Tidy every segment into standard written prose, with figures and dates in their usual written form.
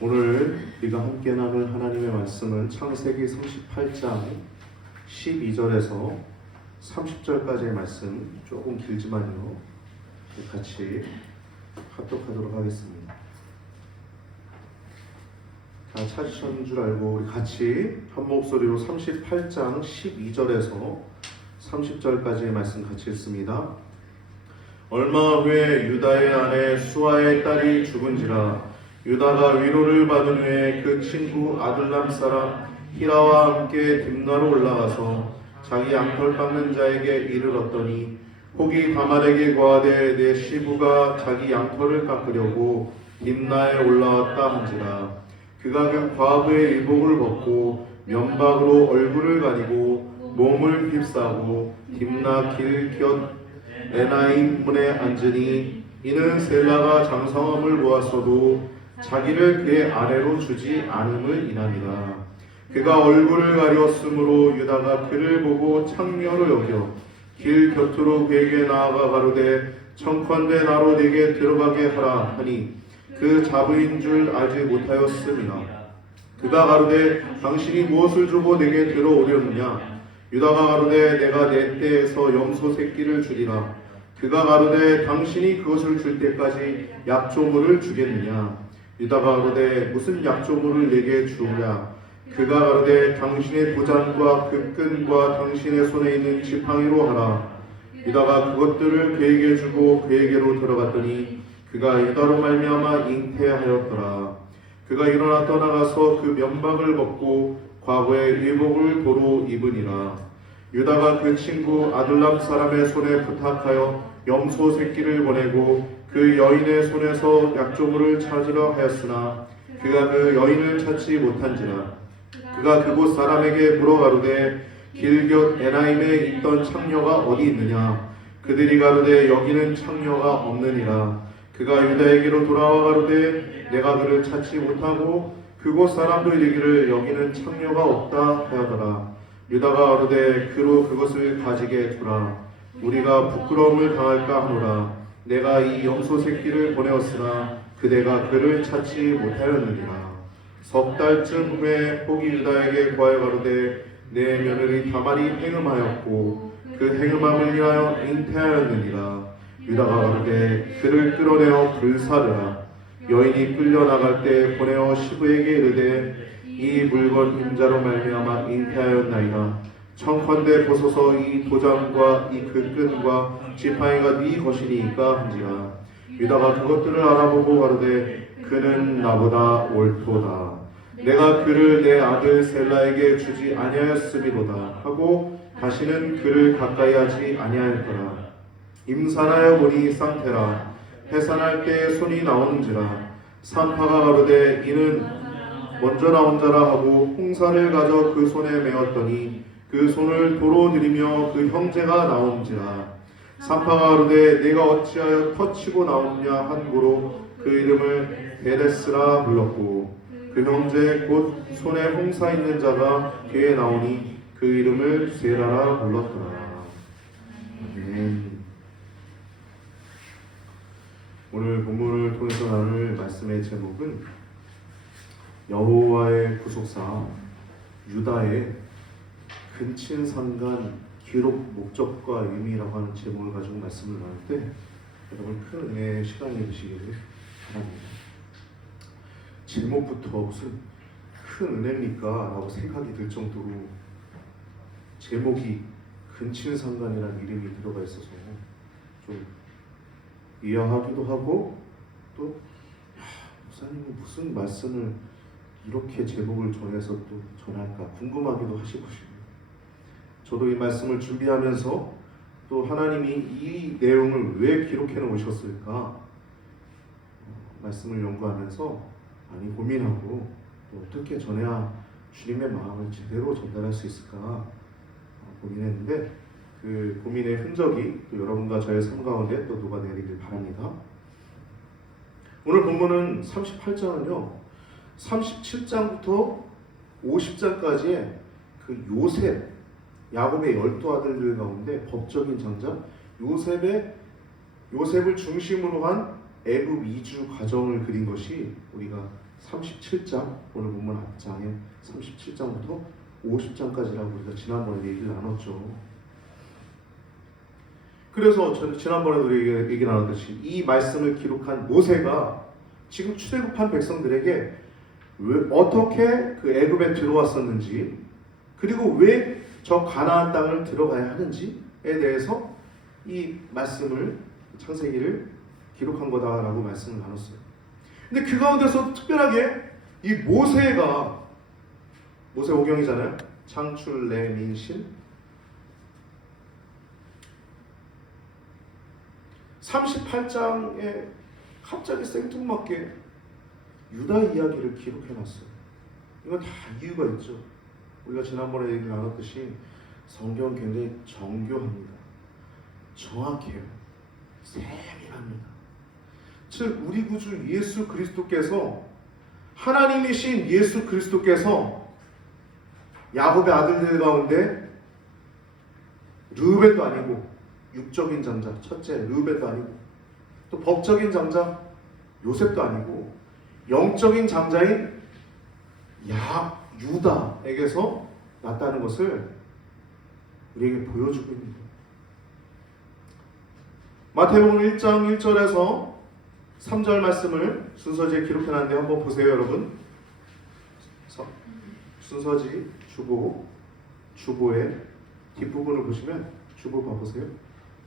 오늘 우리가 함께 나눌 하나님의 말씀은 창세기 38장 12절에서 30절까지의 말씀, 조금 길지만요 같이 합독하도록 하겠습니다. 다 찾으신 줄 알고 우리 같이 한 목소리로 38장 12절에서 30절까지의 말씀 같이 읽습니다. 얼마 후에 유다의 아내 수아의 딸이 죽은지라. 유다가 위로를 받은 후에 그 친구 아둘람 사람 히라와 함께 딥나로 올라가서 자기 양털 깎는 자에게 이르렀더니 혹이 다말에게 고하되 내 시부가 자기 양털을 깎으려고 딥나에 올라왔다 한지라. 그가 그 과부의 의복을 벗고 면박으로 얼굴을 가리고 몸을 휩싸고 딥나 길 곁 에나임 문에 앉으니 이는 셀라가 장성함을 보았어도 자기를 그의 아내로 주지 않음을 인함이라. 그가 얼굴을 가렸으므로 유다가 그를 보고 창녀로 여겨 길 곁으로 그에게 나아가 가로되 청컨대 나로 내게 들어가게 하라 하니 그 자부인 줄 알지 못하였음이나. 그가 가로되 당신이 무엇을 주고 내게 들어오려느냐. 유다가 가로되 내가 내 떼에서 염소 새끼를 주리라. 그가 가로되 당신이 그것을 줄 때까지 약조물을 주겠느냐. 유다가 가로되 무슨 약조물을 내게 주오랴. 그가 가로되 당신의 도장과 그 끈과 당신의 손에 있는 지팡이로 하라. 유다가 그것들을 그에게 주고 그에게로 들어갔더니 그가 유다로 말미암아 잉태하였더라. 그가 일어나 떠나가서 그 면박을 벗고 과부의 의복을 도로 입으니라. 유다가 그 친구 아둘람 사람의 손에 부탁하여 염소 새끼를 보내고 그 여인의 손에서 약조물을 찾으려 하였으나 그가 그 여인을 찾지 못한지라. 그가 그곳 사람에게 물어가로되 길 곁 에나임에 있던 창녀가 어디 있느냐. 그들이 가로되 여기는 창녀가 없느니라. 그가 유다에게로 돌아와 가로되 내가 그를 찾지 못하고 그곳 사람도 이르기를 여기는 창녀가 없다 하여더라. 유다가 가로되 그로 그것을 가지게 두라. 우리가 부끄러움을 당할까 하노라. 내가 이 염소 새끼를 보내었으나 그대가 그를 찾지 못하였느니라. 석 달쯤 후에 혹이 유다에게 고하여 가로되 내 며느리 다말이 행음하였고 그 행음함을 인하여 잉태하였느니라. 유다가 가로되 그를 끌어내어 불사르라. 여인이 끌려나갈 때 보내어 시부에게 이르되 이 물건 임자로 말미암아 잉태하였나이다. 청컨대 보소서 이 도장과 이 그 끈과 지팡이가 네 것이니까 한지라. 유다가 그것들을 알아보고 가로되 그는 나보다 옳도다. 내가 그를 내 아들 셀라에게 주지 아니하였음이로다 하고 다시는 그를 가까이 하지 아니하였더라. 임산하여 보니 쌍태라. 해산할 때 손이 나오는지라. 산파가 가로되 이는 먼저 나온 자라 하고 홍사를 가져 그 손에 메었더니 그 손을 도로 들이며 그 형제가 나온지라. 산파가 가로되 내가 어찌하여 터치고 나오느냐 한 고로 그 이름을 베데스라 불렀고 그 형제 곧 손에 홍사 있는 자가 뒤에 나오니 그 이름을 세라라 불렀더라. 아멘. 오늘 본문을 통해서 나눌 말씀의 제목은 여호와의 구속사 유다의 근친상간 기록 목적과 의미라고 하는 제목을 가지고 말씀을 나눌 때 여러분 큰 은혜의 시간이 되시기를 바랍니다. 제목부터 무슨 큰 은혜입니까? 라고 생각이 들 정도로 제목이 근친상간이라는 이름이 들어가 있어서 좀 이해하기도 하고 또 목사님은 무슨 말씀을 이렇게 제목을 정해서 또 전할까 궁금하기도 하시고 싶어요. 저도 이 말씀을 준비하면서 또 하나님이 이 내용을 왜 기록해 놓으셨을까 말씀을 연구하면서 많이 고민하고 또 어떻게 전해야 주님의 마음을 제대로 전달할 수 있을까 고민했는데 그 고민의 흔적이 또 여러분과 저의 삶 가운데 또 녹아내리길 바랍니다. 오늘 본문은 38장은요 37장부터 50장까지의 그 요셉 야곱의 12아들들 가운데 법적인 장자 요셉을 중심으로 한 애굽 이주 과정을 그린 것이 우리가 37장, 오늘 본문 앞장에 37장부터 50장까지라고 우리가 지난번에 얘기를 나눴죠. 그래서 저는 지난번에도 얘기 나눴듯이 이 말씀을 기록한 모세가 지금 출애굽한 백성들에게 어떻게 그 애굽에 들어왔었는지, 그리고 왜 저 가나안 땅을 들어가야 하는지에 대해서 이 말씀을, 창세기를 기록한 거다라고 말씀을 나눴어요. 근데 그 가운데서 특별하게 이 모세가, 모세 오경이잖아요. 창출 레민신 38장에 갑자기 생뚱맞게 유다 이야기를 기록해놨어요. 이건 다 이유가 있죠. 우리가 지난번에 얘기 나눴듯이 성경은 굉장히 정교합니다. 정확해요. 세밀합니다. 즉 우리 구주 예수 그리스도께서, 하나님이신 예수 그리스도께서 야곱의 아들들 가운데 르우벤도 아니고 육적인 장자 첫째 르우벤도 아니고, 또 법적인 장자 요셉도 아니고, 영적인 장자인 유다에게서 났다는 것을 우리에게 보여주고 있는 거예요. 마태복음 1장 1절에서 3절 말씀을 순서지에 기록해놨는데 한번 보세요, 여러분. 순서지 주보의 뒷부분을 보시면, 주보 봐보세요.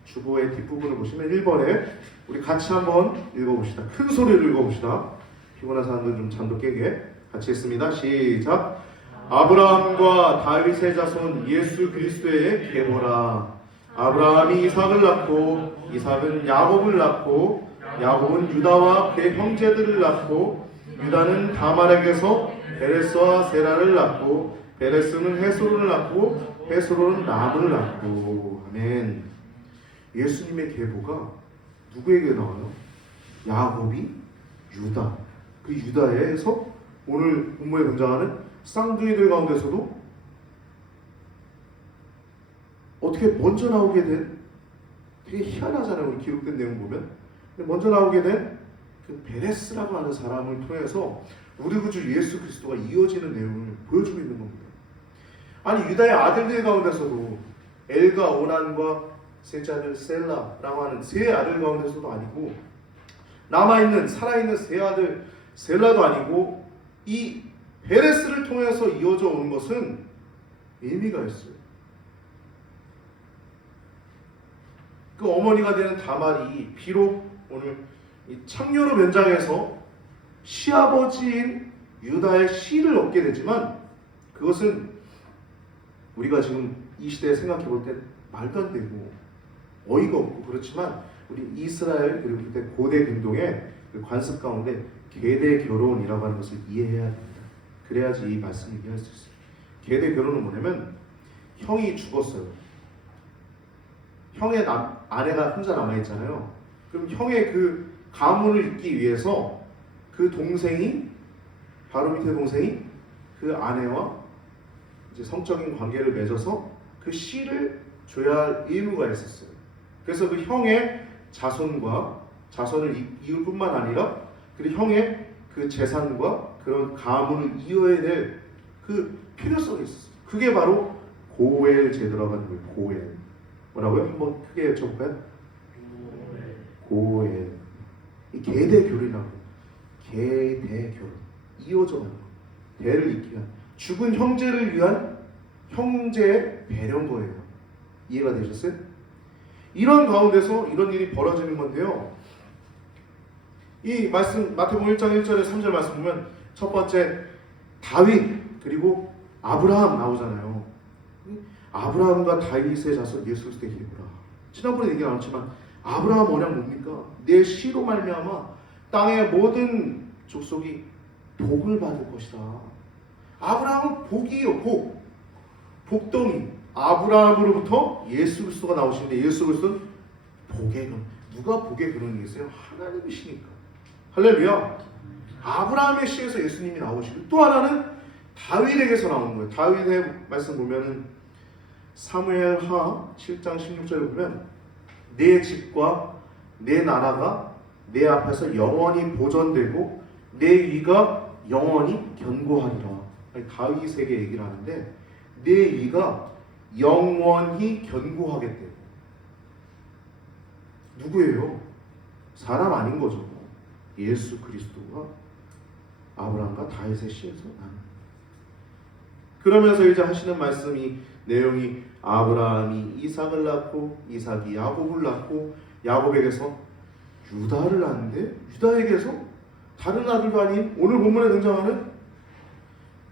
주보의 뒷부분을 보시면 1번에 우리 같이 한번 읽어봅시다. 큰 소리로 읽어봅시다. 피곤한 사람들 좀 잠도 깨게 같이 했습니다. 시작. 아브라함과 다윗의 자손 예수 그리스도의 계보라. 아브라함이 이삭을 낳고 이삭은 야곱을 낳고 야곱은 유다와 그의 형제들을 낳고 유다는 다말에게서 베레스와 세라를 낳고 베레스는 헤스론을 낳고 헤스론은 라문을 낳고. 아멘. 예수님의 계보가 누구에게 나와요? 야곱이 유다. 그 유다에서 오늘 본문에 등장하는 쌍둥이들 가운데서도 어떻게 먼저 나오게 된, 되게 희한하잖아요. 우리 기록된 내용 보면 먼저 나오게 된 그 베레스라고 하는 사람을 통해서 우리 구주 예수 그리스도가 이어지는 내용을 보여주고 있는 겁니다. 아니 유다의 아들들 가운데서도 엘과 오난과 셋째 아들 셀라라고 하는 세 아들 가운데서도 아니고, 남아있는 살아있는 세 아들 셀라도 아니고, 이 베레스를 통해서 이어져 오는 것은 의미가 있어요. 그 어머니가 되는 다말이 비록 오늘 이 창녀로 변장해서 시아버지인 유다의 씨를 얻게 되지만, 그것은 우리가 지금 이 시대에 생각해 볼 때 말도 안 되고 어이가 없고 그렇지만, 우리 이스라엘 그리고 그때 고대 근동의 그 관습 가운데 계대 결혼이라고 하는 것을 이해해야 됩니다. 그래야지 이 말씀을 이해할 수 있어요. 계대 결혼은 뭐냐면, 형이 죽었어요. 형의 아내가 혼자 남아있잖아요. 그럼 형의 그 가문을 잇기 위해서 그 동생이, 바로 밑에 동생이 그 아내와 이제 성적인 관계를 맺어서 그 씨를 줘야 할 의무가 있었어요. 그래서 그 형의 자손을 이을 뿐만 아니라 그리고 형의 그 재산과 그런 가문을 이어야 될 그 필요성이 있었어요. 그게 바로 고엘 제도라고 하는 거예요. 고엘. 뭐라고요? 한번 크게 여쭤볼까요? 고엘. 이 계대 결혼이라고. 계대 결혼. 이어져 가는 거. 대를 잇기 위한, 죽은 형제를 위한 형제의 배려인 거예요. 이해가 되셨어요? 이런 가운데서 이런 일이 벌어지는 건데요. 이 말씀 마태복음 1장 1절에 3절 말씀 보면 첫 번째 다윗 그리고 아브라함 나오잖아요. 아브라함과 다윗의 자손 예수 그리스도의 계보라. 지난번에 얘기 나왔지만 아브라함 언약 뭡니까? 내 씨로 말미암아 땅의 모든 족속이 복을 받을 것이다. 아브라함은 복이에요. 복덩이. 아브라함으로부터 예수 그리스도가 나오시는데, 예수 그리스도는 복의 근원. 누가 복의 근원이겠어요? 하나님이시니까. 할렐루야. 아브라함의 씨에서 예수님이 나오시고, 또 하나는 다윗에게서 나오는 거예요. 다윗의 말씀 보면은 사무엘하 7장 16절에 보면 내 집과 내 나라가 내 앞에서 영원히 보존되고 내 위가 영원히 견고하리라. 아니, 다윗에게 얘기를 하는데 내 의가 영원히 견고하겠대요. 누구예요? 사람 아닌 거죠. 예수 그리스도가 아브라함과 다윗의 씨에서 나는. 그러면서 이제 하시는 말씀이 내용이 아브라함이 이삭을 낳고 이삭이 야곱을 낳고 야곱에게서 유다를 낳는데 유다에게서 다른 아들도 아닌 오늘 본문에 등장하는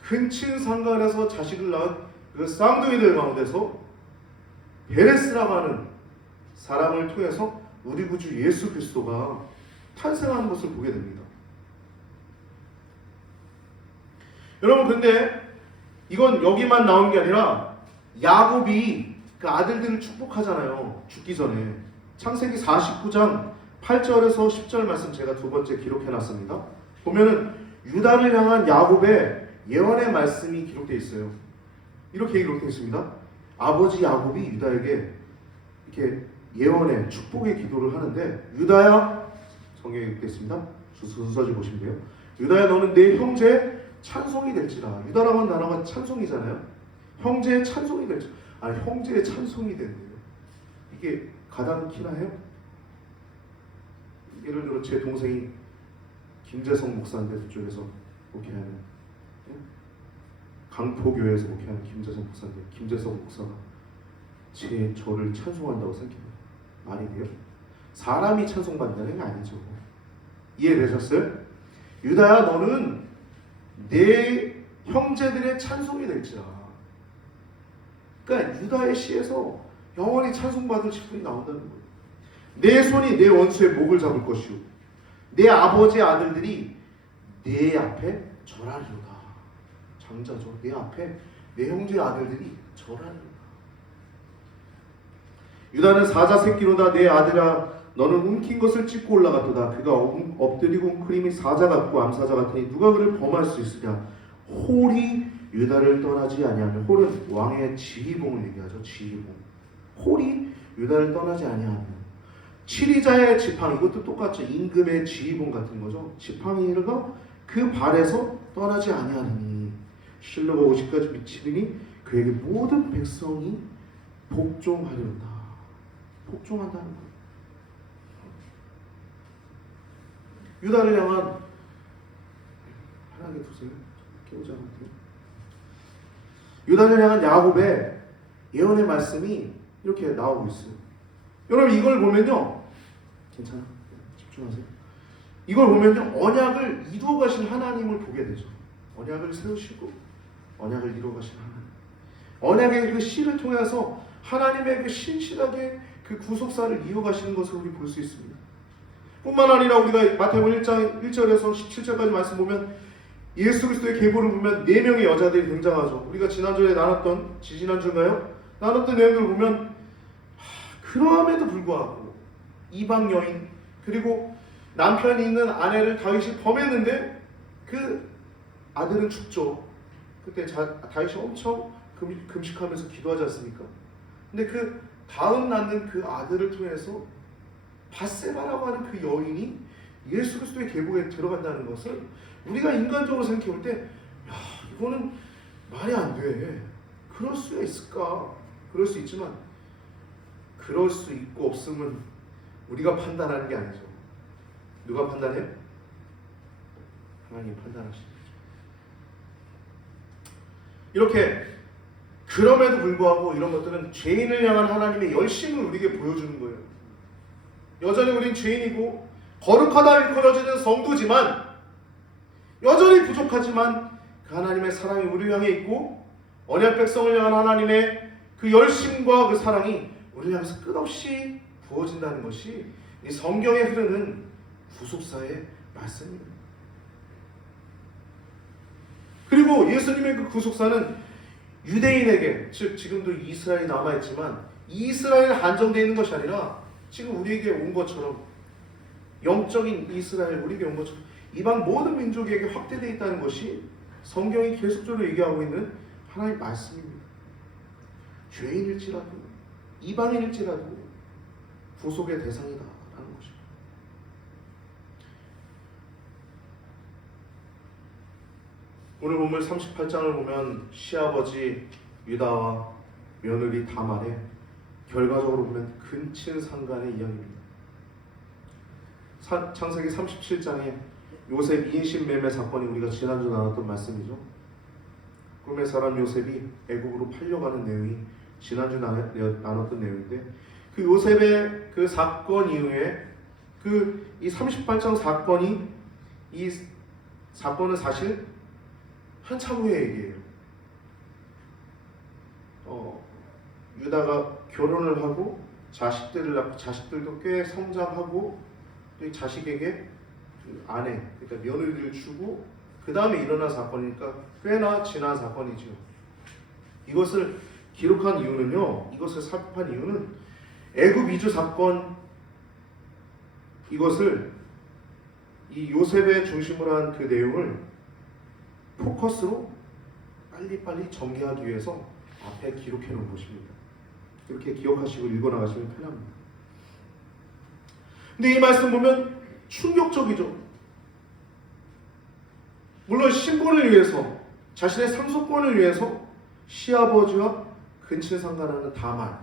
근친 상간에서 자식을 낳은 그 쌍둥이들 가운데서 베레스라고 하는 사람을 통해서 우리 구주 예수 그리스도가 탄생하는 것을 보게 됩니다. 여러분, 근데 이건 여기만 나오는 게 아니라 야곱이 그 아들들을 축복하잖아요. 죽기 전에. 창세기 49장 8절에서 10절 말씀 제가 두 번째 기록해놨습니다. 보면은 유다를 향한 야곱의 예언의 말씀이 기록되어 있어요. 이렇게 기록되어 있습니다. 아버지 야곱이 유다에게 이렇게 예언의 축복의 기도를 하는데, 유다야, 성경에 기록되어 있습니다. 순서지 보시면 돼요. 유다야, 너는 내 형제의 찬송이 될지라. 유다라고 하는 단어가 찬송이잖아요. 형제의 찬송이 될지라. 아니, 형제의 찬송이 된대요. 이게 가당키나 해요? 예를 들어 제 동생이 김재성 목사인데, 그쪽에서 목회하는, 강포교회에서 목회하는 김재성 목사인데, 김재성 목사가 저를 찬송한다고 생각해요. 말이 돼요? 사람이 찬송받는다는 게 아니죠. 이해되셨어요? 유다야, 너는 내 형제들의 찬송이 될지라. 그러니까 유다의 시에서 영원히 찬송받을 직분이 나온다는 거예요. 내 손이 내 원수의 목을 잡을 것이요 내 아버지의 아들들이 내 앞에 절하리로다. 장자죠. 내 앞에 내 형제의 아들들이 절하리로다. 유다는 사자 새끼로다. 내 아들아, 너는 움킨 것을 찢고 올라갔도다. 그가 엎드리고 웅크림이 사자 같고 암사자 같으니 누가 그를 범할 수 있으랴. 홀이 유다를 떠나지 아니하며, 홀은 왕의 지휘봉을 얘기하죠. 지휘봉. 홀이 유다를 떠나지 아니하며, 치리자의 지팡이, 이것도 똑같죠. 임금의 지휘봉 같은 거죠. 지팡이가 그 발에서 떠나지 아니하느니 실로가 50까지 미치리니 그에게 모든 백성이 복종하리로다. 복종한다는 거예요. 유다를 향한, 편하게 두세요. 깨우지 않을게요. 유다를 향한 야곱의 예언의 말씀이 이렇게 나오고 있어요. 여러분, 이걸 보면요, 괜찮아? 집중하세요. 이걸 보면요, 언약을 이루어 가신 하나님을 보게 되죠. 언약을 세우시고 언약을 이루어 가신 하나님, 언약의 그 씨를 통해서 하나님의 그 신실하게 그 구속사를 이어가시는 것을 우리 볼 수 있습니다. 뿐만 아니라 우리가 마태복음 1장 1절에서 17절까지 말씀 보면 예수 그리스도의 계보를 보면 4명의 여자들이 등장하죠. 우리가 지난주에 지난주인가요? 나눴던 내용들을 보면 그러함에도 불구하고 이방 여인, 그리고 남편이 있는 아내를 다윗이 범했는데 그 아들은 죽죠. 그때 다윗이 엄청 금식하면서 기도하지 않습니까? 근데 그 다음 낳는 그 아들을 통해서 바세바라고 하는 그 여인이 예수 그리스도의 계보에 들어간다는 것을 우리가 인간적으로 생각해 볼 때, 야, 이거는 말이 안 돼. 그럴 수가 있을까? 그럴 수 있지만 그럴 수 있고 없음은 우리가 판단하는 게 아니죠. 누가 판단해요? 하나님 판단하시는 거죠. 이렇게 그럼에도 불구하고 이런 것들은 죄인을 향한 하나님의 열심을 우리에게 보여주는 거예요. 여전히 우린 죄인이고 거룩하다 일컬어지는 성도지만 여전히 부족하지만 그 하나님의 사랑이 우리 향해 있고 언약 백성을 향한 하나님의 그 열심과 그 사랑이 우리를 향해서 끝없이 부어진다는 것이 이 성경에 흐르는 구속사의 말씀입니다. 그리고 예수님의 그 구속사는 유대인에게, 즉 지금도 이스라엘이 남아있지만 이스라엘에 한정되어 있는 것이 아니라 지금 우리에게 온 것처럼, 영적인 이스라엘 우리에게 온 것처럼 이방 모든 민족에게 확대되어 있다는 것이 성경이 계속적으로 얘기하고 있는 하나님의 말씀입니다. 죄인일지라도 이방인일지라도 구속의 대상이다라는 것입니다. 오늘 본문 38장을 보면 시아버지 유다와 며느리 다말의 결과적으로 보면 근친상간의 이야기입니다. 창세기 37장에 요셉 인신매매 사건이 우리가 지난주 나눴던 말씀이죠. 꿈의 사람 요셉이 애국으로 팔려가는 내용이 지난주 나눴던 내용인데, 그 요셉의 그 사건 이후에 이 38장 사건이, 이 사건은 사실 한참 후의 얘기예요. 유다가 결혼을 하고 자식들을 낳고 자식들도 꽤 성장하고 또 이 자식에게 그 아내, 그러니까 며느리를 주고 그 다음에 일어난 사건이니까 꽤나 지난 사건이죠. 이것을 기록한 이유는요, 이것을 살펴한 이유는 애굽 이주 사건, 이것을 이 요셉의 중심으로 한 그 내용을 포커스로 빨리빨리 전개하기 위해서 앞에 기록해 놓은 것입니다. 이렇게 기억하시고 읽어 나가시면 편합니다. 근데 이 말씀 보면 충격적이죠. 물론 신분을 위해서, 자신의 상속권을 위해서 시아버지와 근친상간하는 다말,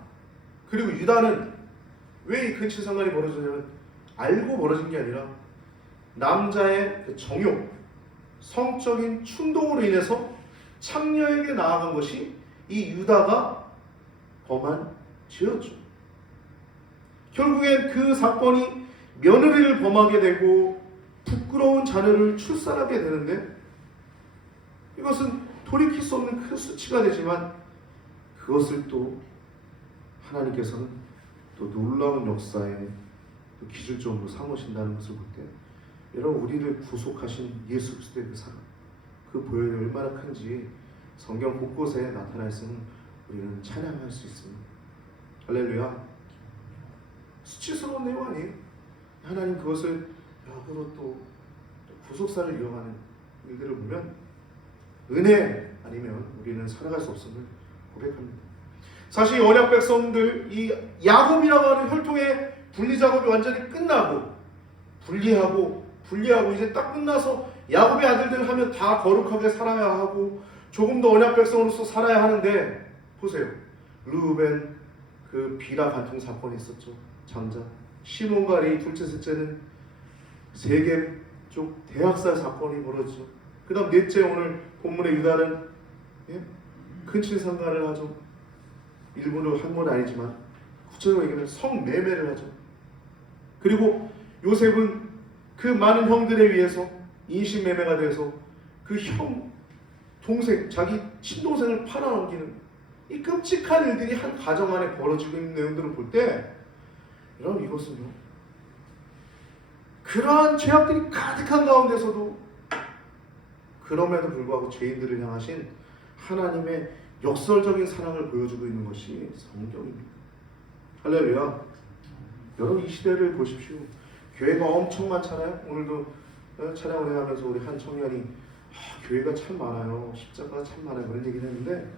그리고 유다는 왜 이 근친상간이 벌어지냐면 알고 벌어진 게 아니라 남자의 그 정욕, 성적인 충동으로 인해서 창녀에게 나아간 것이 이 유다가 범한 죄였죠. 결국엔 그 사건이 며느리를 범하게 되고 부끄러운 자녀를 출산하게 되는데, 이것은 돌이킬 수 없는 큰 수치가 되지만 그것을 또 하나님께서는 또 놀라운 역사에 또 기준점으로 삼으신다는 것을 볼 때, 여러분, 우리를 구속하신 예수 그리스도의 그 사랑, 그 보혈이 얼마나 큰지 성경 곳곳에 나타나 있으면 우리는 찬양할 수 있습니다. 할렐루야. 수치스러운 내용 아니에요. 하나님 그것을 역으로 또 구속사를 이용하는 일들을 보면 은혜 아니면 우리는 살아갈 수 없음을 고백합니다. 사실 언약 백성들, 이 야곱이라고 하는 혈통의 분리 작업이 완전히 끝나고 분리하고 이제 딱 끝나서 야곱의 아들들 하면 다 거룩하게 살아야 하고 조금 더 언약 백성으로서 살아야 하는데, 보세요. 르우벤 그 비라 간통 사건이 있었죠. 장자. 시몬과 레위 둘째 셋째는 세겜 쪽 대학살 사건이 벌어지죠. 그 다음 넷째, 오늘 본문의 유다는 근친상간을 하죠. 일본으로 한 건 아니지만 구체적으로 얘기하면 성매매를 하죠. 그리고 요셉은 그 많은 형들에 의해서 인신매매가 돼서 그 동생, 자기 친동생을 팔아넘기는 이 끔찍한 일들이 한 가정 안에 벌어지고 있는 내용들을 볼 때, 여러분, 이것은요, 그러한 죄악들이 가득한 가운데서도 그럼에도 불구하고 죄인들을 향하신 하나님의 역설적인 사랑을 보여주고 있는 것이 성경입니다. 할렐루야. 여러분, 이 시대를 보십시오. 교회가 엄청 많잖아요. 오늘도 찬양을 해가면서 우리 한 청년이 교회가 참 많아요, 십자가가 참 많아요, 그런 얘기를 했는데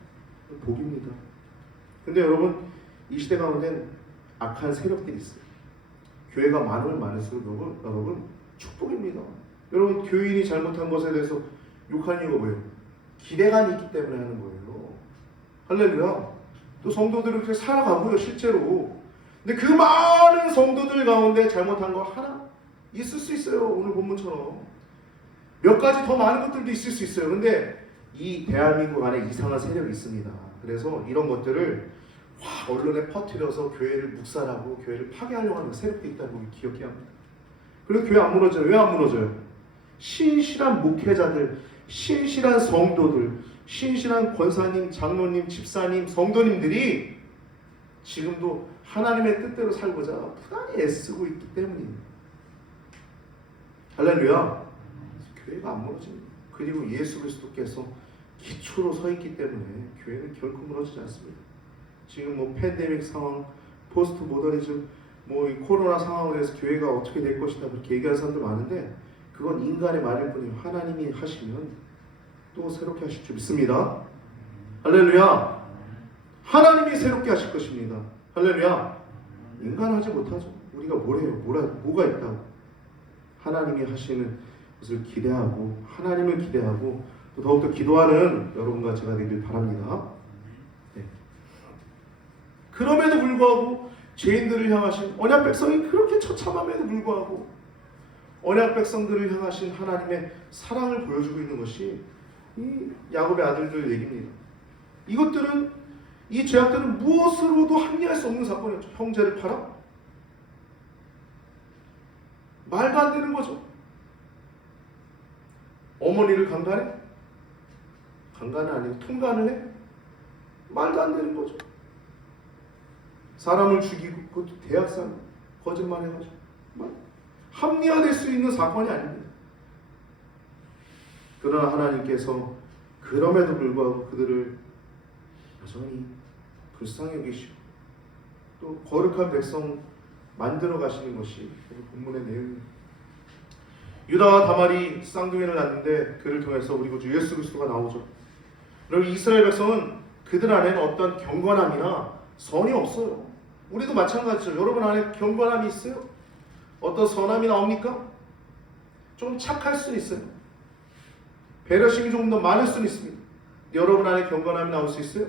복입니다. 근데 여러분, 이 시대 가운데는 악한 세력들이 있어요. 교회가 많으면 많을수록 여러분 축복입니다. 여러분, 교인이 잘못한 것에 대해서 욕하는 이유가 뭐예요? 기대감이 있기 때문에 하는 거예요. 할렐루야. 또 성도들은 그렇게 살아가고요, 실제로. 근데 그 많은 성도들 가운데 잘못한 거 하나 있을 수 있어요. 오늘 본문처럼 몇 가지 더 많은 것들도 있을 수 있어요. 근데 이 대한민국 안에 이상한 세력이 있습니다. 그래서 이런 것들을 언론에 퍼뜨려서 교회를 묵살하고 교회를 파괴하려고 하는 세력도 있다는 걸 기억해야 합니다. 그래서 교회 안 무너져요. 왜 안 무너져요? 신실한 목회자들, 신실한 성도들, 신실한 권사님, 장로님, 집사님, 성도님들이 지금도 하나님의 뜻대로 살고자 부단히 애쓰고 있기 때문입니다. 할렐루야. 교회가 안 무너집니다. 그리고 예수 그리스도께서 기초로 서 있기 때문에 교회는 결코 무너지지 않습니다. 지금 팬데믹 상황, 포스트 모더니즘, 이 코로나 상황으로 해서 교회가 어떻게 될 것이다 그렇게 얘기하는 사람들 많은데, 그건 인간의 말일 뿐이에요. 하나님이 하시면 또 새롭게 하실 줄 믿습니다. 할렐루야. 하나님이 새롭게 하실 것입니다. 할렐루야. 인간 하지 못하죠. 우리가 뭘 해요? 뭐가 있다고? 하나님이 하시는 것을 기대하고, 하나님을 기대하고, 또 더욱더 기도하는 여러분과 제가 되길 바랍니다. 네. 그럼에도 불구하고 죄인들을 향하신 언약 백성이 그렇게 처참함에도 불구하고 언약 백성들을 향하신 하나님의 사랑을 보여주고 있는 것이 이 야곱의 아들들 얘기입니다. 이것들은 이 죄악들은 무엇으로도 합리할 수 없는 사건이었죠. 형제를 팔아? 말도 안 되는 거죠. 어머니를 강간해? 강간은 아니고 통간을 해? 말도 안 되는 거죠. 사람을 죽이고 그것도 대학살 거짓말해가지고 합리화될 수 있는 사건이 아닙니다. 그러나 하나님께서 그럼에도 불구하고 그들을 여전히 불쌍히 여기시고 또 거룩한 백성 만들어 가시는 것이 오늘 본문의 내용입니다. 유다와 다말이 쌍둥이를 낳는데 그를 통해서 우리 구주 예수 그리스도가 나오죠. 그리고 이스라엘 백성은 그들 안에는 어떤 경건함이나 선이 없어요. 우리도 마찬가지죠. 여러분 안에 경건함이 있어요? 어떤 선함이 나옵니까? 좀 착할 수는 있어요. 배려심이 조금 더 많을 수는 있습니다. 여러분 안에 경건함이 나올 수 있어요?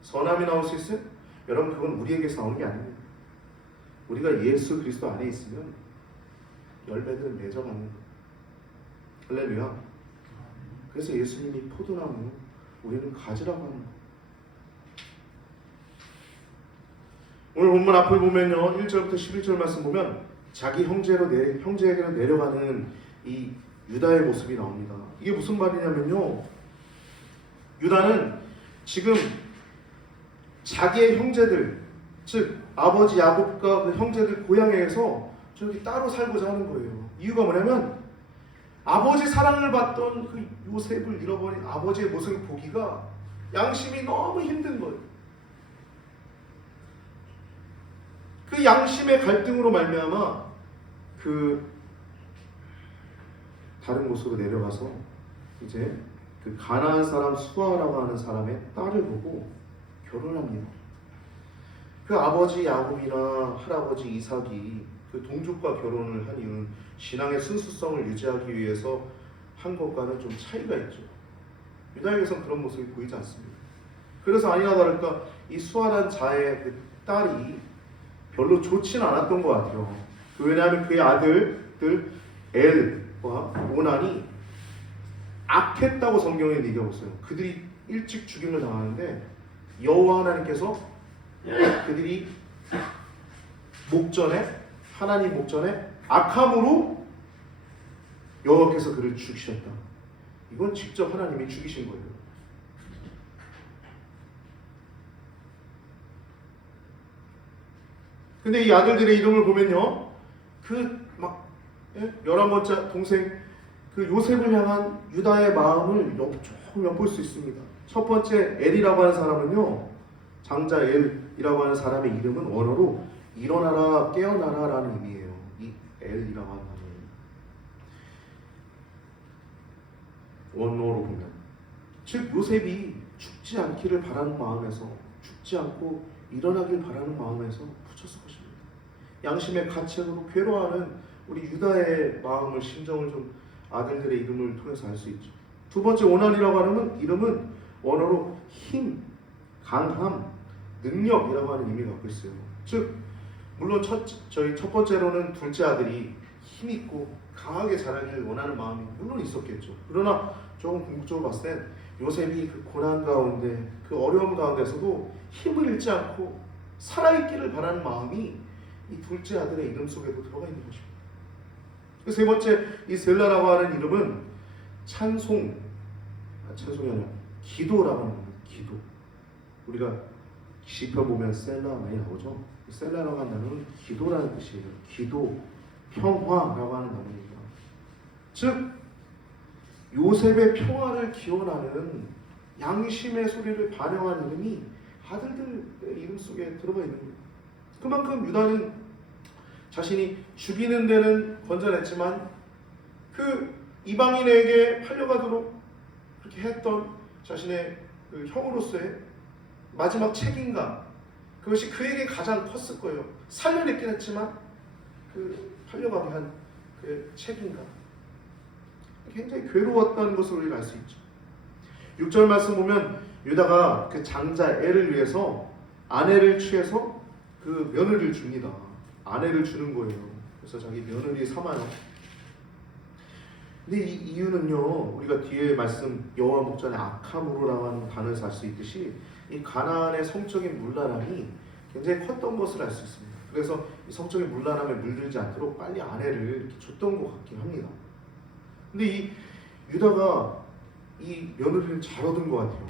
선함이 나올 수 있어요? 여러분 그건 우리에게서 나오는 게 아닙니다. 우리가 예수 그리스도 안에 있으면 열매들은 맺어가는 거예요. 할렐루야. 그래서 예수님이 포도나무, 우리는 가지라고 하는 거예요. 오늘 본문 앞을 보면요, 1절부터 11절 말씀 보면 자기 형제에게로 내려가는 이 유다의 모습이 나옵니다. 이게 무슨 말이냐면요, 유다는 지금 자기의 형제들, 즉 아버지 야곱과 그 형제들 고향에서 저기 따로 살고자 하는 거예요. 이유가 뭐냐면 아버지 사랑을 받던 그 요셉을 잃어버린 아버지의 모습을 보기가 양심이 너무 힘든 거예요. 그 양심의 갈등으로 말미암아 그 다른 곳으로 내려가서 이제 그 가나안 사람 수아라고 하는 사람의 딸을 보고 결혼합니다. 그 아버지 야곱이나 할아버지 이삭이 그 동족과 결혼을 한 이유는 신앙의 순수성을 유지하기 위해서 한 것과는 좀 차이가 있죠. 유다에게서는 그런 모습이 보이지 않습니다. 그래서 아니나 다를까 이 수아란 자의 그 딸이 별로 좋지는 않았던 것 같아요. 왜냐하면 그의 아들들 엘과 오난이 악했다고 성경에 얘기하고 있어요. 그들이 일찍 죽임을 당하는데 여호와 하나님께서 그들이 하나님 목전에 악함으로 여호와께서 그를 죽이셨다. 이건 직접 하나님이 죽이신 거예요. 근데 이 아들들의 이름을 보면요, 그 막 11번째 동생 그 요셉을 향한 유다의 마음을 조금 엿볼 수 있습니다. 첫 번째 엘이라고 하는 사람은요, 장자 엘이라고 하는 사람의 이름은 원어로 일어나라 깨어나라 라는 의미예요. 이 엘이라고 하는 단어는 원어로 보면, 즉 요셉이 죽지 않기를 바라는 마음에서, 죽지 않고 일어나길 바라는 마음에서 붙였을 것입니다. 양심의 가책으로 괴로워하는 우리 유다의 마음을, 심정을 좀 아들들의 이름을 통해서 알 수 있죠. 두 번째 오난이라고 하는 이름은 원어로 힘, 강함, 능력이라고 하는 의미가 갖고 있어요. 즉 물론 저희 첫 번째로는 둘째 아들이 힘있고 강하게 자라기를 원하는 마음이 물론 있었겠죠. 그러나 조금 궁극적으로 봤을 땐 요셉이 그 고난 가운데, 그 어려움 가운데서도 힘을 잃지 않고 살아있기를 바라는 마음이 이 둘째 아들의 이름 속에도 들어가 있는 것입니다. 그 세 번째 이 셀라라고 하는 이름은 찬송이 아니라 기도라고 하는 겁니다. 기도. 우리가 시편 보면 셀라 많이 나오죠. 셀라라고 하는 단어는 기도라는 뜻이에요. 기도, 평화라고 하는 단어입니다. 즉 요셉의 평화를 기원하는 양심의 소리를 반영한 이름이 아들들의 이름 속에 들어가 있는 거예요. 그만큼 유다는 자신이 죽이는 데는 건전했지만 그 이방인에게 팔려가도록 그렇게 했던 자신의 그 형으로서의 마지막 책임감, 그것이 그에게 가장 컸을 거예요. 살려냈긴 했지만 그 팔려가게 한 그 책임감, 굉장히 괴로웠다는 것을 우리가 알 수 있죠. 6절 말씀 보면 유다가 그 장자 엘을 위해서 아내를 취해서 그 며느리를 줍니다. 아내를 주는 거예요. 그래서 자기 며느리 삼아요. 근데 이 이유는요, 우리가 뒤에 말씀 여호와 목전에 악함으로라고 하는 단어에서 알 수 있듯이 이 가나안의 성적인 문란함이 굉장히 컸던 것을 알 수 있습니다. 그래서 이 성적인 문란함에 물들지 않도록 빨리 아내를 이렇게 줬던 것 같긴 합니다. 근데 이 유다가 이 며느리를 잘 얻은 것 같아요.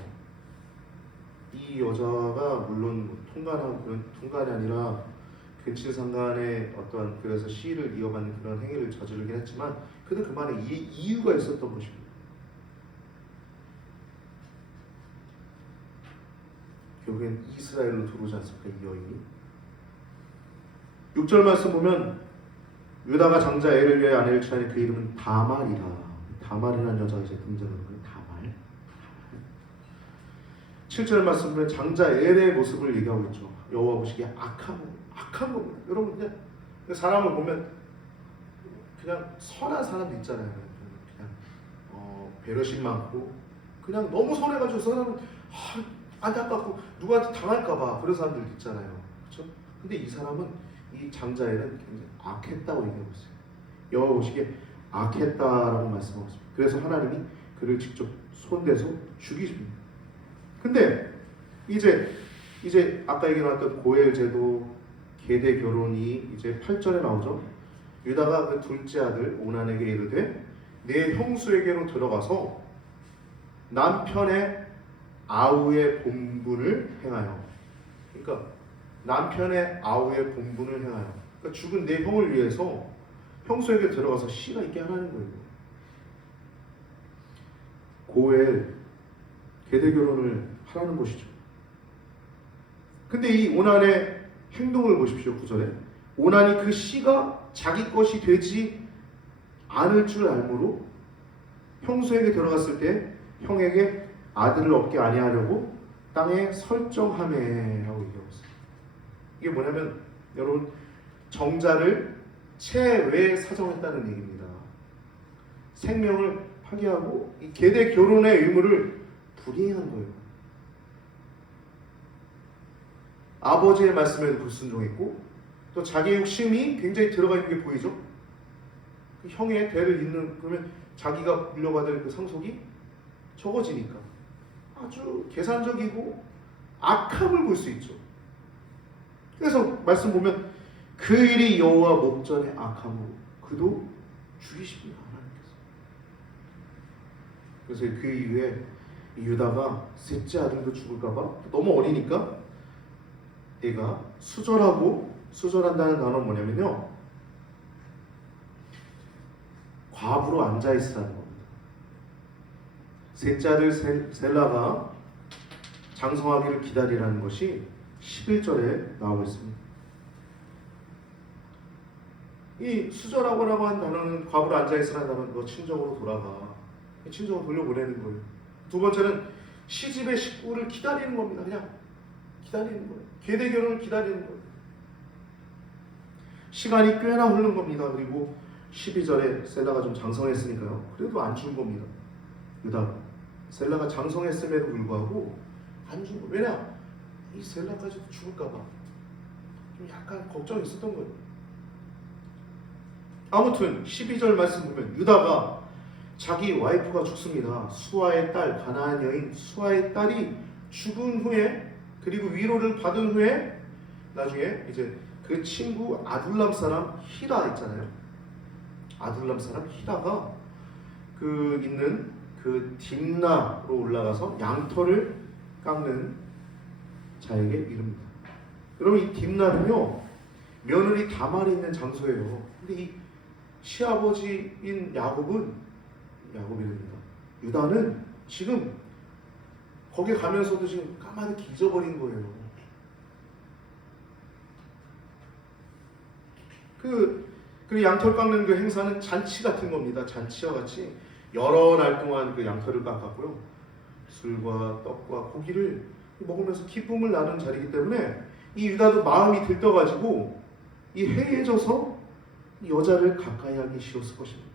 이 여자가 물론 통간이 아니라 근친상간의 어떤 그래서 시위를 이어받는 그런 행위를 저지르긴 했지만 그래도 그만의 이유가 있었던 것입니다. 결국엔 이스라엘로 들어오지 않습니까? 이 여인이. 6절 말씀 보면 유다가 장자 엘을 위해 아내를 취하니 그 이름은 다말이라. 다말이라는 여자가 이제 등장하는 거예요. 다말. 7절 말씀 보면 장자 엘의 모습을 얘기하고 있죠. 여호와 보시기에 악한 겁니다. 여러분 그냥 사람을 보면 그냥 선한 사람도 있잖아요. 그냥 배려심 많고 그냥 너무 선해가지고 사람은 안타깝고 누구한테 당할까봐 그런 사람들 있잖아요. 그렇죠? 근데 이 사람은 이 장자엘은 굉장히 악했다고 얘기하고 있어요. 여호와 보시기에 악했다라고 말씀하고 있습니다. 그래서 하나님이 그를 직접 손대서 죽이십니다. 근데 이제 아까 얘기 나왔던 고엘 제도 계대 결혼이 이제 8절에 나오죠. 유다가 그 둘째 아들 오난에게 이르되 내 형수에게로 들어가서 남편의 아우의 본분을 행하여. 그러니까 남편의 아우의 본분을 행하여. 그러니까 죽은 내 형을 위해서 형수에게 들어가서 씨가 있게 하라는 거예요. 고엘 계대 결혼을 하라는 것이죠. 근데 이 오난의 행동을 보십시오. 9절에 오난이 그 씨가 자기 것이 되지 않을 줄 알므로 형수에게 들어갔을 때 형에게 아들을 얻게 아니하려고 땅에 설정하매 라고 얘기하고 있어요. 이게 뭐냐면 여러분 정자를 체외 사정했다는 얘기입니다. 생명을 파괴하고 이 계대 결혼의 의무를 불이행한 거예요. 아버지의 말씀에도 불순종했고 또 자기의 욕심이 굉장히 들어가 있는 게 보이죠. 그 형의 대를 잇는 그러면 자기가 물려받을 그 상속이 적어지니까 아주 계산적이고 악함을 볼 수 있죠. 그래서 말씀 보면 그 일이 여호와 목전에 악함으로 그도 죽이십니다. 하나님께서. 그래서 그 이후에 유다가 셋째 아들도 죽을까봐 너무 어리니까 얘가 수절한다는 단어는 뭐냐면요, 과부로 앉아있으라는 겁니다. 셋째 아들 셀라가 장성하기를 기다리라는 것이 11절에 나오고 있습니다. 이 수절하고라고 한 단어는 과부로 앉아있으라는 단어는 너 친정으로 돌아가. 친정으로 돌려보내는 거예요. 두 번째는 시집의 식구를 기다리는 겁니다. 그냥 기다리는 거예요. 계대 결혼을 기다리는 거예요. 시간이 꽤나 흐른 겁니다. 그리고 12절에 셀라가 좀 장성했으니까요. 그래도 안 준 겁니다. 유다가. 셀라가 장성했음에도 불구하고 안 준 거예요. 왜냐? 이 셀라까지도 죽을까봐 좀 약간 걱정이 있었던 거예요. 아무튼 12절 말씀 보면 유다가 자기 와이프가 죽습니다. 수아의 딸, 가나안 여인 수아의 딸이 죽은 후에 그리고 위로를 받은 후에 나중에 이제 그 친구 아둘람 사람 히라 있잖아요. 아둘람 사람 히라가 그 있는 그 딥나로 올라가서 양털을 깎는 자에게 이릅니다. 여러분 이 딥나는요 며느리 다말이 있는 장소예요. 근데 이 시아버지인 야곱이랍니다. 유다는 지금 거기 가면서도 지금 까마득히 잊어버린 거예요. 그 양털 깎는 그 행사는 잔치 같은 겁니다. 잔치와 같이 여러 날 동안 그 양털을 깎았고요. 술과 떡과 고기를 먹으면서 기쁨을 나누는 자리이기 때문에 이 유다도 마음이 들떠가지고 이 해해져서 이 여자를 가까이 하기 싫었을 것입니다.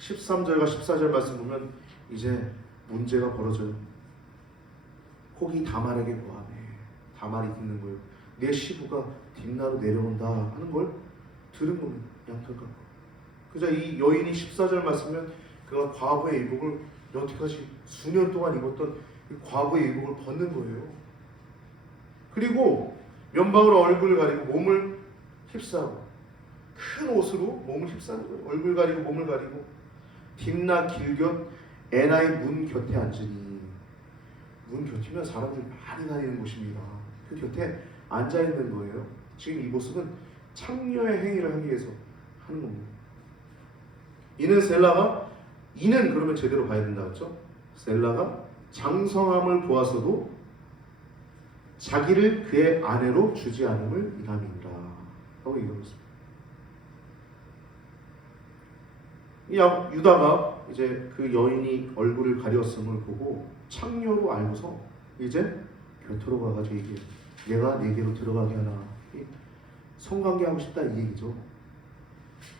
13절과 14절 말씀 보면 이제 문제가 벌어져요. 혹이 다말에게 고하네. 다말이 듣는 거예요. 내 시부가 딥나로 내려온다 하는 걸 들은 겁니다. 양털 깎고. 그자 이 여인이 14절 말씀은 그가 과부의 의복을 여태까지 수년 동안 입었던 과부의 의복을 벗는 거예요. 그리고 면방으로 얼굴을 가리고 몸을 휩싸고 큰 옷으로 몸을 휩싸는 거예요. 얼굴 가리고 몸을 가리고 딥나 길곁 에나의 문 곁에 앉으니, 문 곁이면 사람들이 많이 다니는 곳입니다. 그 곁에 앉아 있는 거예요. 지금 이 모습은 창녀의 행위를 하기 위해서 하는 겁니다. 이는 그러면 제대로 봐야 된다 했죠. 셀라가 장성함을 보아서도 자기를 그의 아내로 주지 않음을 이감이니라 하고 이러고 있습니다. 유다가 이제 그 여인이 얼굴을 가렸음을 보고 창녀로 알고서 이제 곁으로 가가지고 얘기해요. 내가 네게로 들어가게 하나. 성관계하고 싶다 이 얘기죠.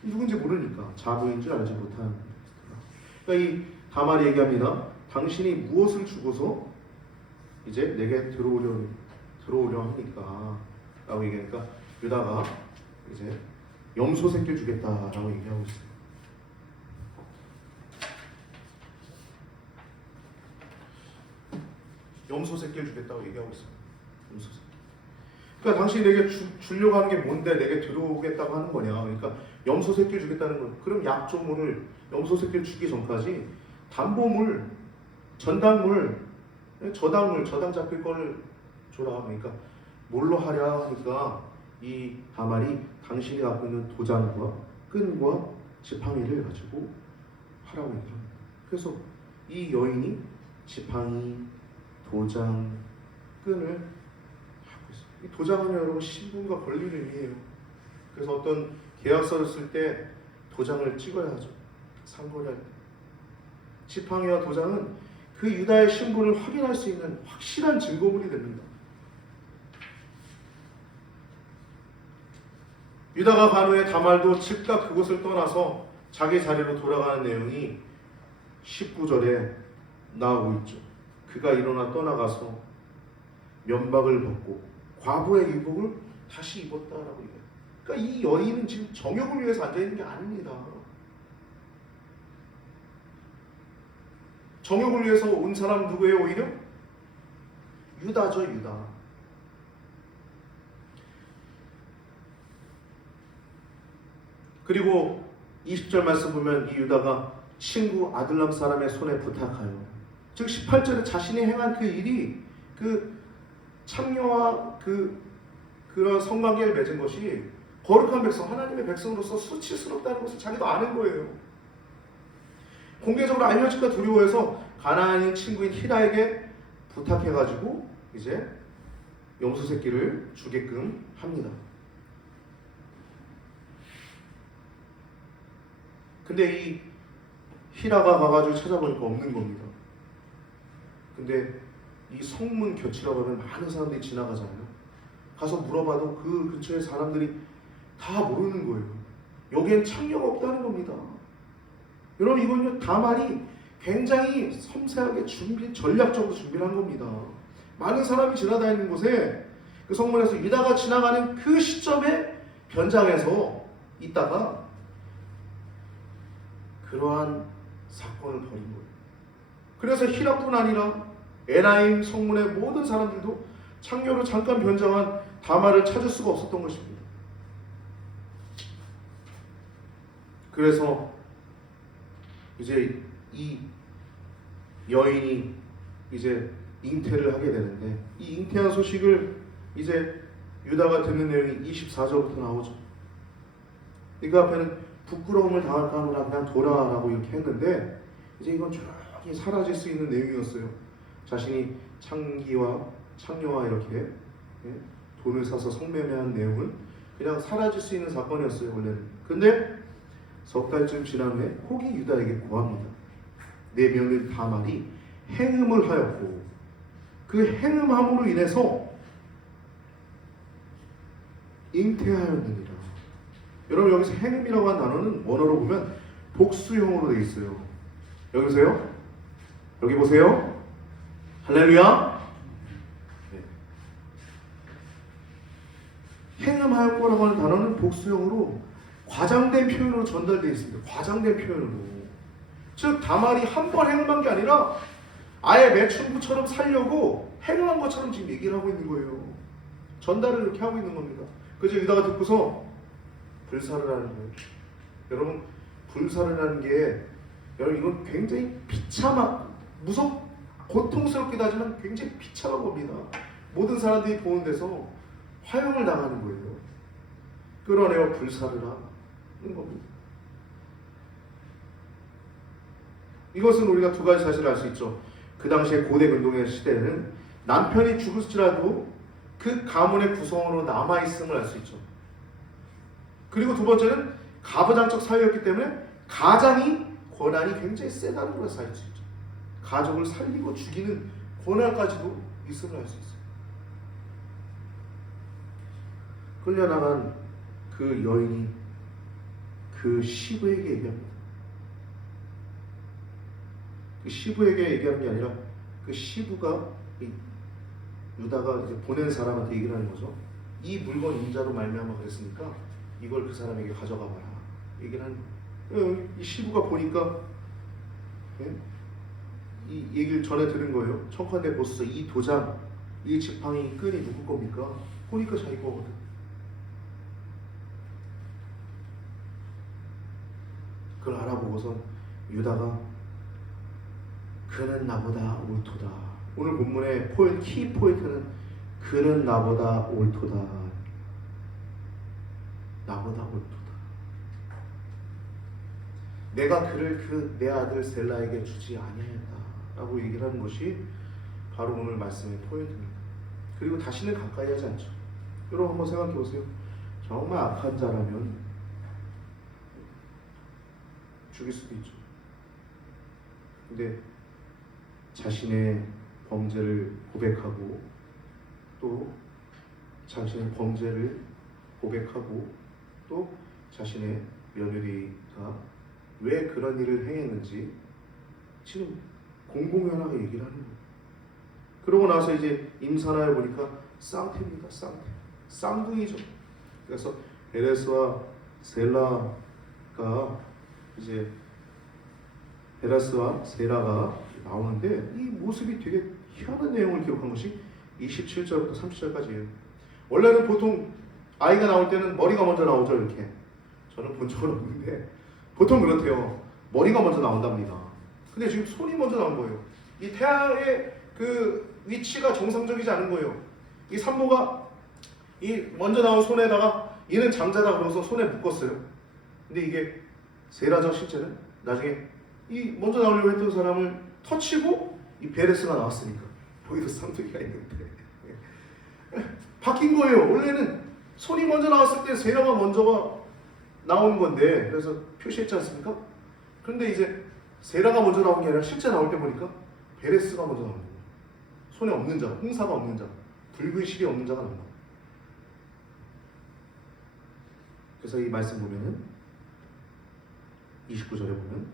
누군지 모르니까 자부인 줄 알지 못한. 그러니까 이 다말이 얘기합니다. 당신이 무엇을 주고서 이제 내게 들어오려 하니까 라고 얘기하니까 유다가 이제 염소 새끼를 주겠다라고 얘기하고 있어요. 염소 새끼를 주겠다고 얘기하고 있어요. 염소 새끼. 그러니까 당신이 내게 주려고 하는 게 뭔데 내게 들어오겠다고 하는 거냐. 그러니까 염소 새끼를 주겠다는 거. 그럼 약조물을 염소 새끼를 주기 전까지 담보물, 전당물, 저당 잡힐 거를 줘라. 그러니까 뭘로 하랴 하니까 이 다말이 당신이 갖고 있는 도장과 끈과 지팡이를 가지고 하라고 얘기합니다. 그래서 이 여인이 지팡이, 도장, 끈을 하고 있어요. 이 도장은 여러분 신분과 권리를 의미해요. 그래서 어떤 계약서를 쓸 때 도장을 찍어야 하죠. 상거래할 때. 지팡이와 도장은 그 유다의 신분을 확인할 수 있는 확실한 증거물이 됩니다. 유다가 간 후에 다말도 즉각 그곳을 떠나서 자기 자리로 돌아가는 내용이 19절에 나오고 있죠. 그가 일어나 떠나가서 면박을 벗고 과부의 의복을 다시 입었다라고 얘기해요. 그러니까 이 여인은 지금 정욕을 위해서 앉아있는 게 아닙니다. 정욕을 위해서 온 사람 누구예요? 오히려? 유다죠, 유다. 그리고 20절 말씀 보면 이 유다가 친구 아둘람 사람의 손에 부탁하여, 즉 18절에 자신이 행한 그 일이 그 창녀와 그런 성관계를 맺은 것이 거룩한 백성, 하나님의 백성으로서 수치스럽다는 것을 자기도 아는 거예요. 공개적으로 알려질까 두려워해서 가나안인 친구인 히라에게 부탁해가지고 이제 염소 새끼를 주게끔 합니다. 근데 이 히라가 가가지고 찾아보니까 없는 겁니다. 근데 이 성문 곁이라고 하면 많은 사람들이 지나가잖아요. 가서 물어봐도 그 근처에 사람들이 다 모르는 거예요. 여기엔 창녀가 없다는 겁니다. 여러분 이건요 다말이 굉장히 섬세하게 전략적으로 준비를 한 겁니다. 많은 사람이 지나다니는 곳에 그 성문에서 유다가 지나가는 그 시점에 변장해서 있다가 그러한 사건을 벌인 거예요. 그래서 히라뿐 아니라 에나임 성문의 모든 사람들도 창녀로 잠깐 변장한 다말을 찾을 수가 없었던 것입니다. 그래서 이제 이 여인이 이제 잉태를 하게 되는데 이 잉태한 소식을 이제 유다가 듣는 내용이 24절부터 나오죠. 그 앞에는 부끄러움을 당할까 하노라 그냥 돌아라고 이렇게 했는데 이제 이건 조용히 사라질 수 있는 내용이었어요. 자신이 창녀와 이렇게 돈을 사서 성매매한 내용은 그냥 사라질 수 있는 사건이었어요 원래는. 근데 석 달쯤 지난 후에 혹이 유다에게 고합니다. 내 며느리 다말이 행음을 하였고 그 행음함으로 인해서 잉태하였느니라. 여러분 여기서 행음이라고 한 단어는 원어로 보면 복수형으로 되어 있어요. 여기 보세요. 여기 보세요. 할렐루야. 네. 행음하였고라고 하는 단어는 복수형으로 과장된 표현으로 전달되어 있습니다. 과장된 표현으로. 즉 다말이 한 번 행음한 게 아니라 아예 매춘부처럼 살려고 행음한 것처럼 지금 얘기를 하고 있는 거예요. 전달을 이렇게 하고 있는 겁니다. 그래서 유다가 듣고서 불사를 하는 거예요. 여러분, 불사를 하는 게 여러분 이건 굉장히 비참한, 고통스럽기도 하지만 굉장히 비참한 겁니다. 모든 사람들이 보는 데서 화형을 당하는 거예요. 끌어내어 불사를 하는 겁니다. 이것은 우리가 두 가지 사실을 알 수 있죠. 그 당시에 고대 근동의 시대에는 남편이 죽을지라도 그 가문의 구성으로 남아있음을 알 수 있죠. 그리고 두 번째는 가부장적 사회였기 때문에 가장이 권한이 굉장히 세다는 것을 알 수 있죠. 가족을 살리고 죽이는 권한까지도 있음을 알 수 있어요. 끌려나간 그 여인이 그 시부에게 얘기합니다. 그 시부에게 얘기하는 게 아니라 그 시부가 유다가 이제 보낸 사람한테 얘기를 하는 거죠. 이 물건 인자로 말미암아 그랬으니까 이걸 그 사람에게 가져가 봐라. 얘기를 하는 거예요. 이 시부가 보니까 이 얘기를 전해 들은 거예요. 청컨대 보소서 이 도장, 이 지팡이 끈이 누구 겁니까? 보니까 자기 거거든. 그걸 알아보고선 유다가 그는 나보다 옳도다. 오늘 본문의 키 포인트는 그는 나보다 옳도다. 나보다 옳도다. 내가 그를 내 아들 셀라에게 주지 아니하였다 라고 얘기를 하는 것이 바로 오늘 말씀의 포인트입니다. 그리고 다시는 가까이 하지 않죠. 여러분 한번 생각해 보세요. 정말 악한 자라면 죽일 수도 있죠. 근데 자신의 범죄를 고백하고 또 자신의 범죄를 고백하고 또 자신의 며느리가 왜 그런 일을 행했는지 지금 공공연하게 얘기를 하는 거예요. 그러고 나서 이제 임산하여 보니까 쌍태입니다. 쌍둥이죠. 그래서 베레스와 셀라가 이제 베레스와 세라가 나오는데 이 모습이 되게 희한한 내용을 기록한 것이 27절부터 30절까지예요. 원래는 보통 아이가 나올 때는 머리가 먼저 나오죠. 이렇게 저는 본 적은 없는데 보통 그렇대요. 머리가 먼저 나온답니다. 근데 지금 손이 먼저 나온 거예요. 이 태아의 그 위치가 정상적이지 않은 거예요. 이 산모가 이 먼저 나온 손에다가 얘는 장자다 그러면서 손에 묶었어요. 근데 이게 세라죠. 실제는 나중에 이 먼저 나오려고 했던 사람을 터치고 이 베레스가 나왔으니까 거기도 쌍둥이가 있는데 바뀐 거예요. 원래는 손이 먼저 나왔을 때 세라가 먼저가 나온 건데 그래서 표시했지 않습니까? 그런데 이제 세라가 먼저 나온 게 아니라 실제 나올 때 보니까 베레스가 먼저 나온 거예요. 손에 없는 자, 홍사가 없는 자, 붉은 실이 없는 자가 나온 거예요. 그래서 이 말씀 보면은 29절에 보면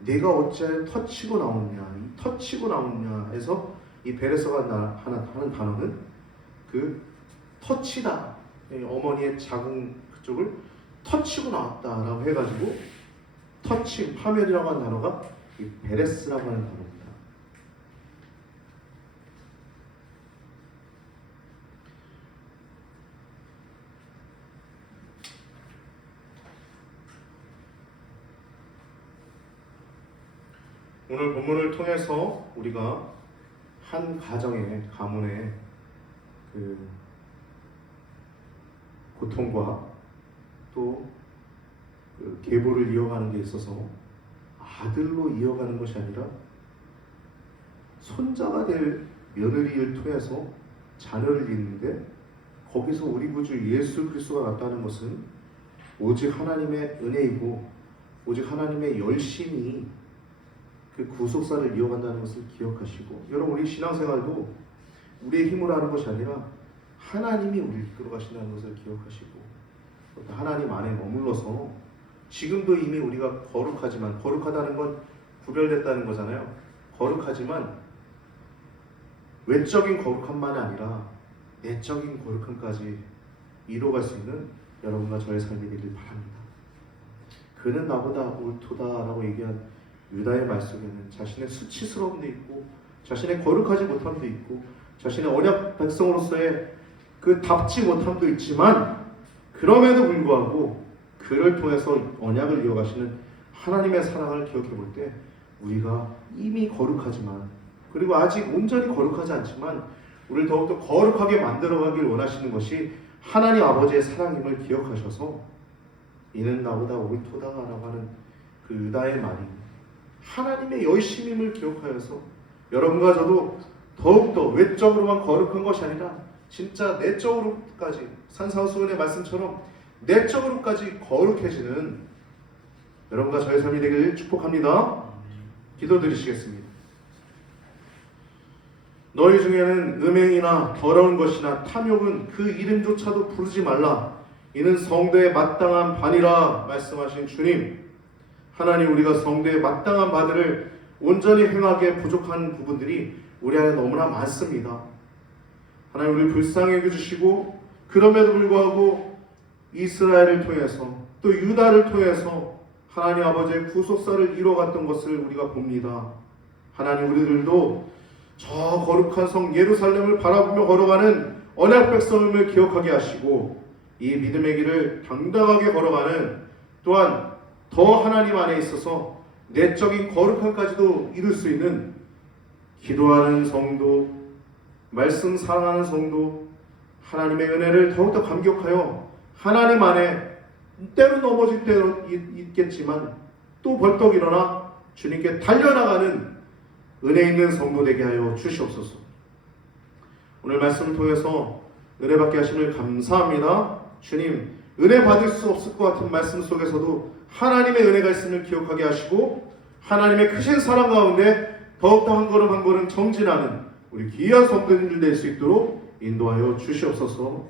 내가 어찌하여 터치고 나오느냐, 이 터치고 나오느냐 해서 이 베레스가 하는 단어는 그 터치다. 어머니의 자궁 그쪽을 터치고 나왔다라고 해가지고 터치, 파멸이라고 하는 단어가 이 베레스라고 하는 단어입니다. 오늘 본문을 통해서 우리가 한 가문의 그 고통과 또 그 계보를 이어가는 데 있어서 아들로 이어가는 것이 아니라 손자가 될 며느리를 통해서 자녀를 잇는데 거기서 우리 구주 예수 그리스도가 나타나는 것은 오직 하나님의 은혜이고 오직 하나님의 열심이 그 구속사를 이어간다는 것을 기억하시고 여러분 우리 신앙생활도 우리의 힘으로 하는 것이 아니라 하나님이 우리를 이끌어 가신다는 것을 기억하시고 하나님 안에 머물러서 지금도 이미 우리가 거룩하지만, 거룩하다는 건 구별됐다는 거잖아요. 거룩하지만 외적인 거룩함만 아니라 내적인 거룩함까지 이뤄갈 수 있는 여러분과 저의 삶이 되길 바랍니다. 그는 나보다 옳도다라고 얘기한 유다의 말 속에는 자신의 수치스러움도 있고, 자신의 거룩하지 못함도 있고, 자신의 언약 백성으로서의 그 답지 못함도 있지만, 그럼에도 불구하고 그를 통해서 언약을 이어가시는 하나님의 사랑을 기억해 볼 때 우리가 이미 거룩하지만, 그리고 아직 온전히 거룩하지 않지만 우리를 더욱더 거룩하게 만들어가길 원하시는 것이 하나님 아버지의 사랑임을 기억하셔서 이는 나보다 옳도다라고 하는 그 유다의 말이 하나님의 열심임을 기억하여서 여러분과 저도 더욱더 외적으로만 거룩한 것이 아니라 진짜 내적으로까지, 산상수훈의 말씀처럼 내적으로까지 거룩해지는 여러분과 저의 삶이 되길 축복합니다. 기도드리시겠습니다. 너희 중에는 음행이나 더러운 것이나 탐욕은 그 이름조차도 부르지 말라. 이는 성도의 마땅한 반이라 말씀하신 주님, 하나님, 우리가 성도의 마땅한 바들을 온전히 행하기에 부족한 부분들이 우리 안에 너무나 많습니다. 하나님, 우리를 불쌍히 여겨주시고 그럼에도 불구하고 이스라엘을 통해서 또 유다를 통해서 하나님 아버지의 구속사를 이뤄갔던 것을 우리가 봅니다. 하나님, 우리들도 저 거룩한 성 예루살렘을 바라보며 걸어가는 언약 백성임을 기억하게 하시고 이 믿음의 길을 당당하게 걸어가는, 또한 더 하나님 안에 있어서 내적인 거룩함까지도 이룰 수 있는 기도하는 성도, 말씀 사랑하는 성도, 하나님의 은혜를 더욱더 감격하여 하나님 안에 때로 넘어질 때도 있겠지만 또 벌떡 일어나 주님께 달려나가는 은혜 있는 성도 되게 하여 주시옵소서. 오늘 말씀을 통해서 은혜 받게 하심을 감사합니다. 주님, 은혜 받을 수 없을 것 같은 말씀 속에서도 하나님의 은혜가 있음을 기억하게 하시고 하나님의 크신 사랑 가운데 더욱더 한 걸음 한 걸음 정진하는 우리 귀한 성도님들 될 수 있도록 인도하여 주시옵소서.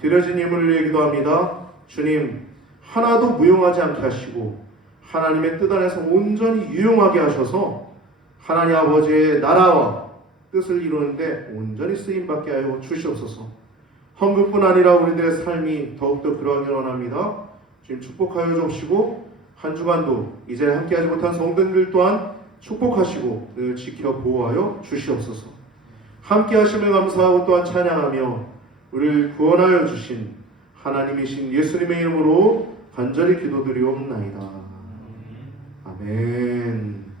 드려진 예물을 위해 기도합니다. 주님, 하나도 무용하지 않게 하시고 하나님의 뜻 안에서 온전히 유용하게 하셔서 하나님 아버지의 나라와 뜻을 이루는데 온전히 쓰임받게 하여 주시옵소서. 헌금뿐 아니라 우리들의 삶이 더욱더 그러하길 원합니다. 주님, 축복하여 주옵시고 한 주간도 이제 함께하지 못한 성도들 또한 축복하시고 늘 지켜 보호하여 주시옵소서. 함께하심을 감사하고 또한 찬양하며 우리를 구원하여 주신 하나님이신 예수님의 이름으로 간절히 기도드리옵나이다. 아멘.